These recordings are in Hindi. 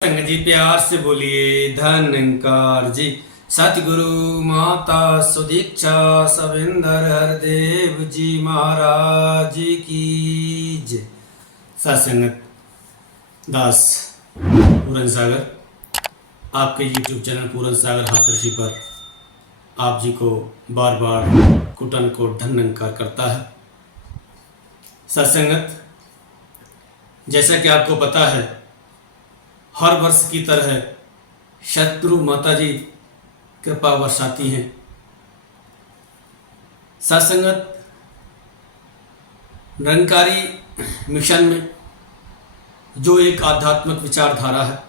संग जी प्यार से बोलिए धनकार जी। सतगुरु माता सुदीक्षा सविंदर हरदेव जी महाराज की जय। सत्संगत दास पूरन सागर आपके YouTube चैनल पूरन सागर हाथरसी पर आप जी को बार बार कुटन को धन्यकार करता है। सत्संगत, जैसा कि आपको पता है, हर वर्ष की तरह शत्रु माता जी कृपा बरसाती हैं। सत्संगत, निरंकारी मिशन में जो एक आध्यात्मिक विचारधारा है,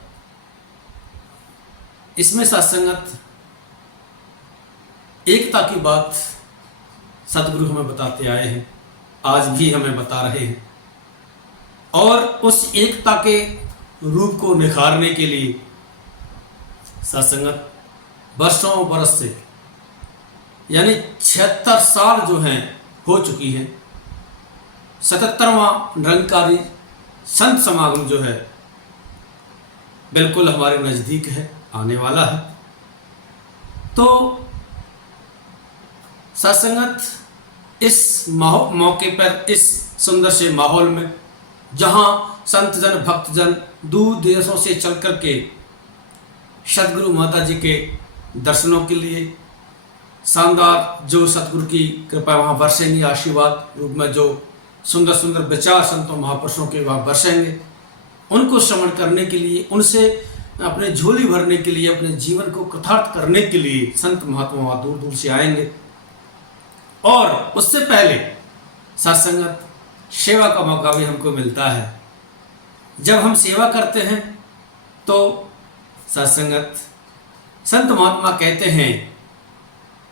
इसमें सत्संगत एकता की बात सतगुरु हमें बताते आए हैं, आज भी हमें बता रहे हैं। और उस एकता के रूप को निखारने के लिए सत्संगत वर्षों बरस से यानी 76 साल जो हैं हो चुकी हैं। 77वां निरंकारी संत समागम जो है बिल्कुल हमारे नज़दीक है, आने वाला है। तो सत्संगत इस मौके पर, इस सुंदर से माहौल में, जहाँ संत जन भक्त जन दूर देशों से चल कर के सतगुरु माता जी के दर्शनों के लिए शानदार जो सतगुरु की कृपा वहाँ बरसेंगी, आशीर्वाद रूप में जो सुंदर सुंदर विचार संतों महापुरुषों के वहाँ बरसेंगे, उनको श्रवण करने के लिए, उनसे अपने झोली भरने के लिए, अपने जीवन को कृतार्थ करने के लिए संत महात्मा वहाँ दूर दूर से आएंगे। और उससे पहले सत्संगत सेवा का मौका भी हमको मिलता है। जब हम सेवा करते हैं तो सत्संगत संत महात्मा कहते हैं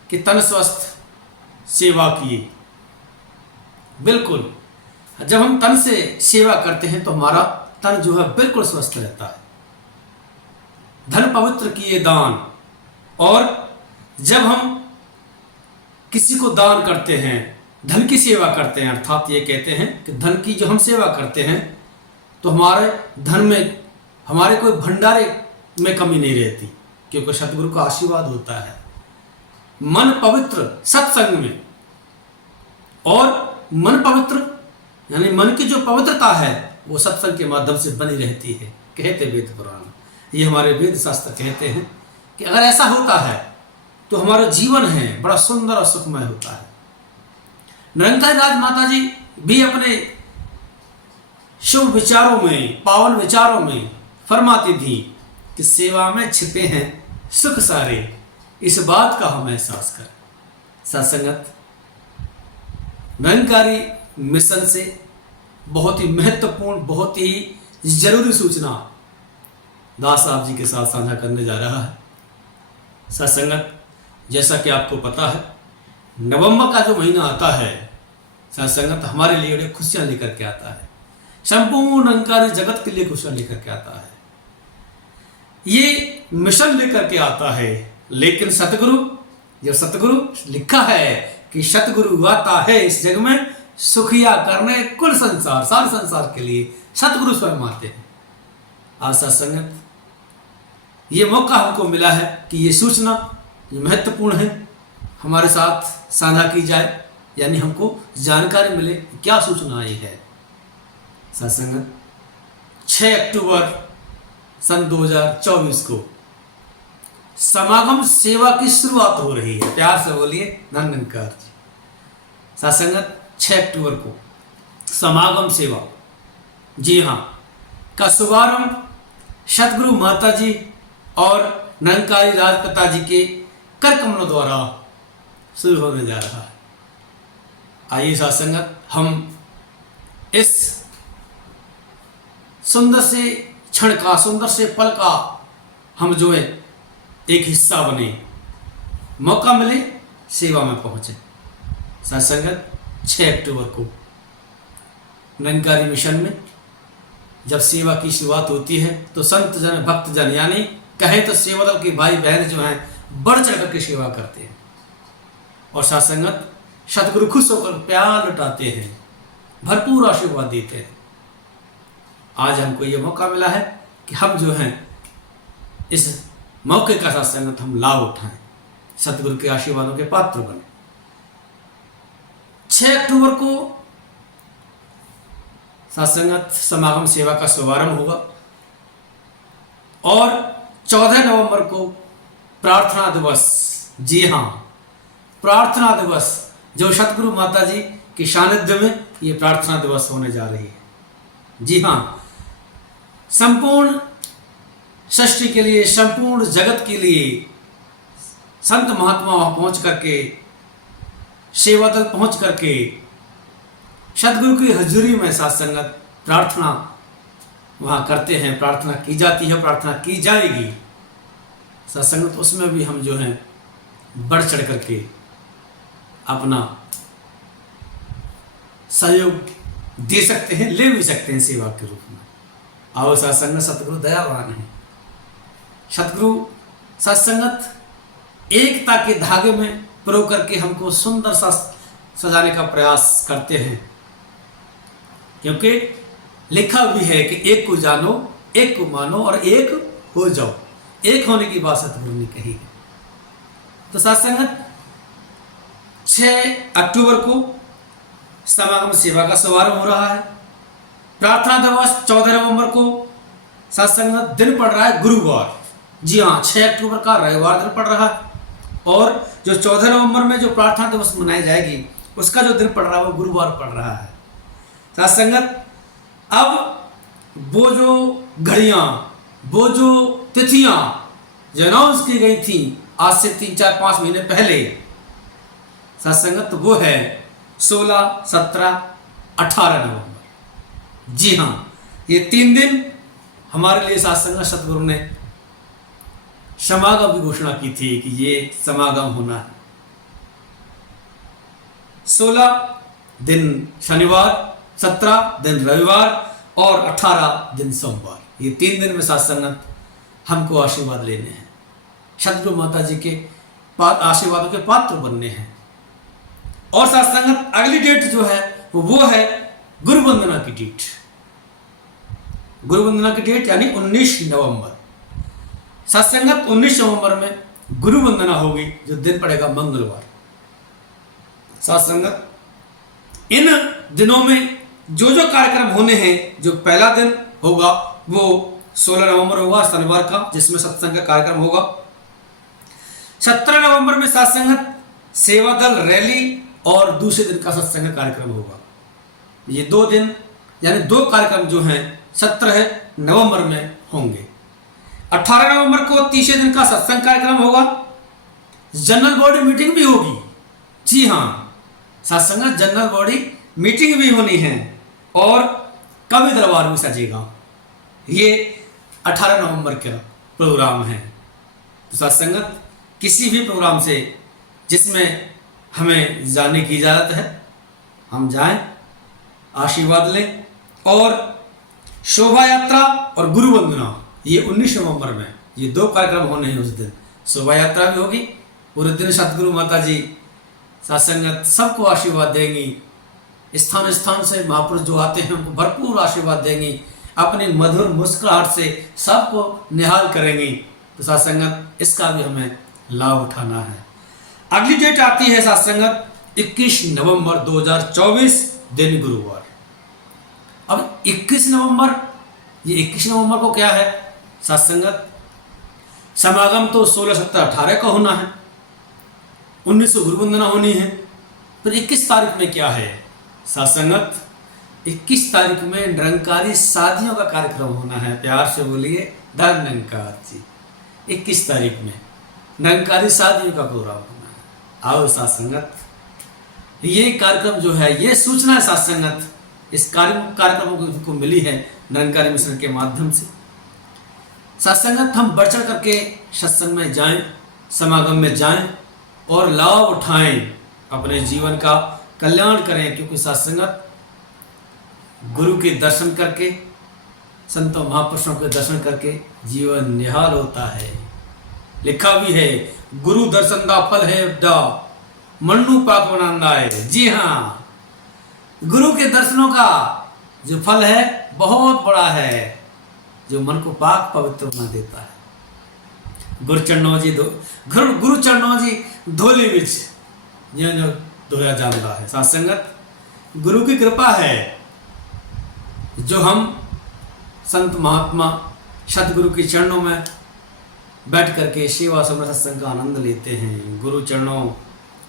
कि तन स्वस्थ सेवा किए। बिल्कुल, जब हम तन से सेवा करते हैं तो हमारा तन जो है बिल्कुल स्वस्थ रहता है। धन पवित्र किए दान। और जब हम किसी को दान करते हैं, धन की सेवा करते हैं, अर्थात ये कहते हैं कि धन की जो हम सेवा करते हैं तो हमारे धन में, हमारे कोई भंडारे में कमी नहीं रहती, क्योंकि सतगुरु का आशीर्वाद होता है। मन पवित्र सत्संग में, और मन पवित्र यानी मन की जो पवित्रता है वो सत्संग के माध्यम से बनी रहती है, कहते वेद पुराण। ये हमारे वेद शास्त्र कहते हैं कि अगर ऐसा होता है तो हमारा जीवन है बड़ा सुंदर और सुखमय होता है। निरंकारी राजमाता जी भी अपने शुभ विचारों में, पावन विचारों में फरमाती थी कि सेवा में छिपे हैं सुख सारे, इस बात का हम एहसास करें। सत्संगत, निरंकारी मिशन से बहुत ही महत्वपूर्ण, बहुत ही जरूरी सूचना दास साहब जी के साथ साझा करने जा रहा है। सत्संगत, जैसा कि आपको पता है, नवंबर का जो महीना आता है सत्संगत हमारे लिए बड़ी खुशियां लेकर के आता है, संपूर्ण निरंकारी जगत के लिए खुशियां लेकर के आता है। ये मिशन लेकर के आता है। लेकिन सतगुरु, जब सतगुरु लिखा है कि सतगुरु आता है इस जग में सुखिया करने कुल संसार, सारे संसार के लिए सतगुरु स्वयं आते हैं। आज सत्संगत ये मौका हमको मिला है कि ये सूचना जो महत्वपूर्ण है हमारे साथ साझा की जाए, यानी हमको जानकारी मिले क्या सूचना आई है। सत्संगत, 6 अक्टूबर सन 2024 को समागम सेवा की शुरुआत हो रही है। प्यार से बोलिए धन्यकार जी। सत्संगत, 6 अक्टूबर को समागम सेवा, जी हाँ, का शुभारंभ सतगुरु माता जी और निरंकारी राजपिता जी के कर कमलों द्वारा शुरू होने जा रहा है। आइए सत्संगत, हम इस सुंदर से क्षण का, सुंदर से पल का हम जो है एक हिस्सा बने, मौका मिले सेवा में पहुंचे। सत्संगत, 6 अक्टूबर को निरंकारी मिशन में जब सेवा की शुरुआत होती है तो संत जन भक्त जन, यानी कहें तो सेवा दल के भाई बहन जो हैं बढ़ चढ़ करके सेवा करते हैं। और सत्संगत, सतगुरु खुश होकर प्यार लुटाते हैं, भरपूर आशीर्वाद देते हैं। आज हमको ये मौका मिला है कि हम जो हैं इस मौके का सत्संगत हम लाभ उठाएं, सतगुरु के आशीर्वादों के पात्र बने। 6 अक्टूबर को सत्संगत समागम सेवा का शुभारंभ होगा और 14 नवंबर को प्रार्थना दिवस, जी हाँ प्रार्थना दिवस, जो सतगुरु माता जी के सानिध्य में ये प्रार्थना दिवस होने जा रही है। जी हाँ, संपूर्ण सृष्टि के लिए, संपूर्ण जगत के लिए संत महात्मा वहां पहुंच करके, सेवा दल पहुंच करके सतगुरु की हजूरी में सत्संगत प्रार्थना वहां करते हैं, प्रार्थना की जाती है, प्रार्थना की जाएगी। सत्संगत उसमें भी हम जो है बढ़ चढ़ करके अपना सहयोग दे सकते हैं, ले भी सकते हैं सेवा के रूप में। आओ सत्संगत, सतगुरु दयावान है। सतगुरु सत्संगत एकता के धागे में पिरो करके हमको सुंदर सा सजाने का प्रयास करते हैं, क्योंकि लिखा भी है कि एक को जानो, एक को मानो और एक हो जाओ। एक होने की बात सतगुरु ने कही है। तो सत्संगत 6 अक्टूबर को समागम सेवा का शुभारंभ हो रहा है। प्रार्थना दिवस 14 नवंबर को सत्संगत दिन पड़ रहा है गुरुवार। जी हाँ, 6 अक्टूबर का रविवार दिन पड़ रहा है और जो 14 नवंबर में जो प्रार्थना दिवस मनाई जाएगी उसका जो दिन पड़ रहा है वो गुरुवार पड़ रहा है। सत्संगत अब वो जो घड़ियाँ, वो जो तिथियाँ जो अनाउंस की गई थी आज से 3, 4, 5 महीने पहले, सत्संगत वो है 16, 17, 18 नवंबर। जी हाँ, ये 3 दिन हमारे लिए सत्संगत सतगुरु ने समागम की घोषणा की थी कि ये समागम होना है। 16 दिन शनिवार, 17 दिन रविवार और 18 दिन सोमवार। ये 3 दिन में सत्संगत हमको आशीर्वाद लेने हैं, सतगुरु माता जी के आशीर्वादों के पात्र बनने हैं। और सत्संगत अगली डेट जो है वो है गुरु वंदना की डेट। गुरु वंदना की डेट यानी 19 नवंबर। सत्संगत 19 नवंबर में गुरु वंदना होगी, जो दिन पड़ेगा मंगलवार। सत्संगत इन दिनों में जो जो कार्यक्रम होने हैं, जो पहला दिन होगा वो 16 नवंबर होगा शनिवार का, जिसमें सत्संग का कार्यक्रम होगा। 17 नवंबर में सत्संगत सेवा दल रैली और दूसरे दिन का सत्संग कार्यक्रम होगा। ये 2 दिन यानी 2 कार्यक्रम जो हैं 17 नवंबर में होंगे। 18 नवंबर को तीसरे दिन का सत्संग कार्यक्रम होगा। जनरल बॉडी मीटिंग भी होगी। जी हाँ, सत्संग जनरल बॉडी मीटिंग भी होनी है और कवि दरबार भी सजेगा। ये 18 नवंबर का प्रोग्राम है। तो सत्संगत किसी भी प्रोग्राम से जिसमें हमें जाने की इजाज़त है, हम जाएं, आशीर्वाद लें। और शोभा यात्रा और गुरु वंदना ये 19 नवंबर में ये 2 कार्यक्रम होने हैं। उस दिन शोभा यात्रा भी होगी, पूरे दिन सतगुरु माता जी सत्संगत सबको आशीर्वाद देंगी। स्थान स्थान से महापुरुष जो आते हैं उनको भरपूर आशीर्वाद देंगी, अपनी मधुर मुस्कुराहट से सबको निहाल करेंगी। तो सत्संगत इसका भी हमें लाभ उठाना है। अगली डेट आती है सत्संगत 21 नवंबर 2024 दिन गुरुवार। अब 21 नवंबर, ये 21 नवंबर को क्या है सत्संगत? समागम तो 16, 17, 18 का होना है, 19 को गुरु वंदना होनी है। फिर 21 तारीख में क्या है सत्संगत? 21 तारीख में निरंकारी शादियों का कार्यक्रम होना है। प्यार से बोलिए धन निरंकार जी। 21 तारीख में निरंकारी शादियों का प्रोग्राम होना है। आओ सत्संगत, ये कार्यक्रम जो है, ये सूचना है सत्संगत इस कार्यक्रमों को मिली है निरंकारी मिशन के माध्यम से। सत्संगत हम बढ़ चढ़ करके सत्संग में जाएं, समागम में जाएं और लाभ उठाएं, अपने जीवन का कल्याण करें। क्योंकि सत्संगत गुरु के दर्शन करके, संतों महापुरुषों के दर्शन करके जीवन निहाल होता है। लिखा भी है, गुरु दर्शन दा फल है दा मन्नू पाक बनांदा है। जी हाँ, गुरु के दर्शनों का जो फल है बहुत बड़ा है, जो मन को पाक पवित्र बना देता है। गुरु चरणों जी गुरु चरणों जी धोली विच जो जो धोया जानता है। साथ संगत गुरु की कृपा है जो हम संत महात्मा सतगुरु के चरणों में बैठ करके सेवा समर्थ सत्संग का आनंद लेते हैं। गुरु चरणों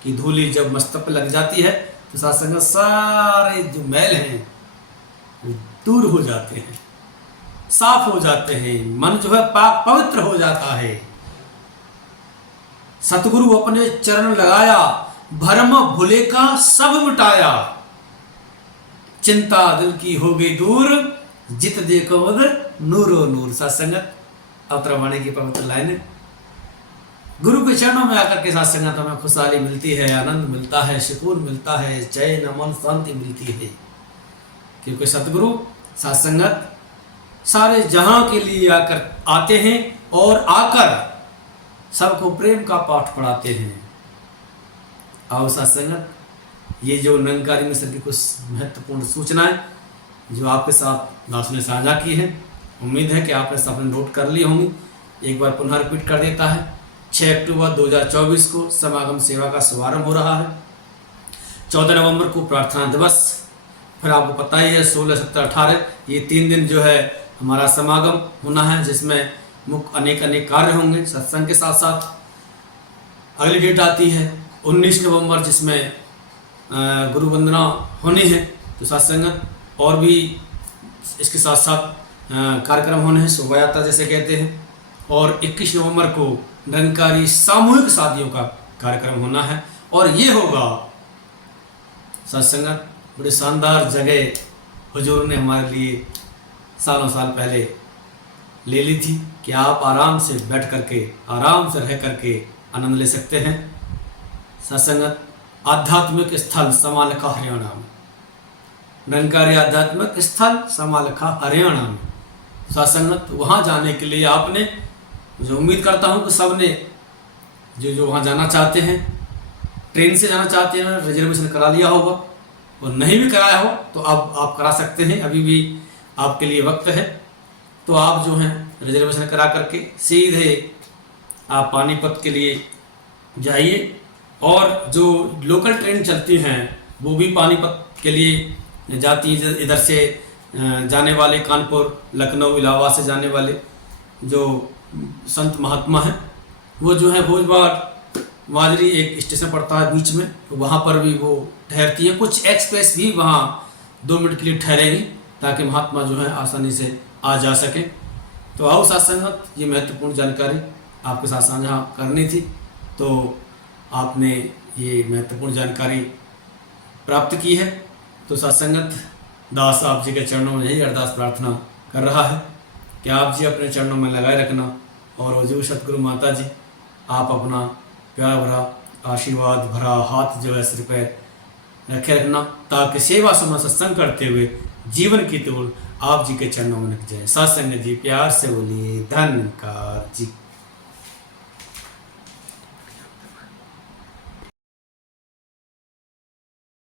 की धूली जब मस्तक पे लग जाती है तो साथ संगत सारे जो मैल हैं वो दूर हो जाते हैं, साफ हो जाते हैं, मन जो है पाक पवित्र हो जाता है। सतगुरु अपने चरण लगाया, भरम भुले का सब मिटाया, चिंता दिल की हो गई दूर, जित देखो उधर नूरो नूर। सत्संगत अवतरवाणी की पवित्र लाइनें। गुरु के चरणों में आकर के साथ संगत हमें खुशहाली मिलती है, आनंद मिलता है, सुकून मिलता है, चैन अमन शांति मिलती है। क्योंकि सतगुरु साथ संगत सारे जहां के लिए आते हैं और आकर सबको प्रेम का पाठ पढ़ाते हैं। आओ साथ संगत, ये जो निरंकारी मिश्र की कुछ महत्वपूर्ण सूचनाएं जो आपके साथ दास ने साझा की है, उम्मीद है कि आपने सब नोट कर ली होंगी। एक बार पुनः रिपीट कर देता है। 6 अक्टूबर 2024 को समागम सेवा का शुभारंभ हो रहा है। 14 नवंबर को प्रार्थना दिवस, फिर आपको पता ही है 16, 17, 18 ये 3 दिन जो है हमारा समागम होना है, जिसमें मुख्य अनेक कार्य होंगे सत्संग के साथ साथ। अगली डेट आती है 19 नवंबर जिसमें गुरु वंदना होनी है। तो सत्संगत और भी इसके साथ साथ कार्यक्रम होने हैं, शोभा यात्रा जैसे कहते हैं। और 21 नवंबर को निरंकारी सामूहिक शादियों का कार्यक्रम होना है। और ये होगा सत्संगत बड़ी शानदार जगह हुजूर ने हमारे लिए सालों साल पहले ले ली थी कि आप आराम से बैठ करके आराम से रह करके आनंद ले सकते हैं। सत्संगत आध्यात्मिक स्थल समालखा हरियाणा में, निरंकारी आध्यात्मिक स्थल समालखा हरियाणा में। सत्संगत वहाँ जाने के लिए आपने, मुझे उम्मीद करता हूँ कि सब ने जो वहाँ जाना चाहते हैं, ट्रेन से जाना चाहते हैं, रिजर्वेशन करा लिया होगा, और नहीं भी कराया हो तो अब आप करा सकते हैं, अभी भी आपके लिए वक्त है। तो आप जो हैं रिजर्वेशन करा करके सीधे आप पानीपत के लिए जाइए। और जो लोकल ट्रेन चलती हैं वो भी पानीपत के लिए जाती हैं। इधर से जाने वाले कानपुर, लखनऊ, इलाहाबाद से जाने वाले जो संत महात्मा हैं वो जो है भोजबार माजरी एक स्टेशन पड़ता है बीच में, तो वहाँ पर भी वो ठहरती है। कुछ एक्सप्रेस भी वहाँ 2 मिनट के लिए ठहरेंगी ताकि महात्मा जो है आसानी से आ जा सके। तो आओ साथ संगत, ये महत्वपूर्ण जानकारी आपके साथ साझा करनी थी। तो आपने ये महत्वपूर्ण जानकारी प्राप्त की है। तो सत्संगत दास आप जी के चरणों में यही अरदास प्रार्थना कर रहा है कि आप जी अपने चरणों में लगाए रखना, और हुजूर सतगुरु माता जी आप अपना प्यार भरा आशीर्वाद भरा हाथ जो है सिर पे रखे रखना, ताकि सेवा सुना सत्संग करते हुए जीवन की तोड़ आप जी के चरणों में लग जाए। सत्संग जी प्यार से बोलिए धन्यकार जी।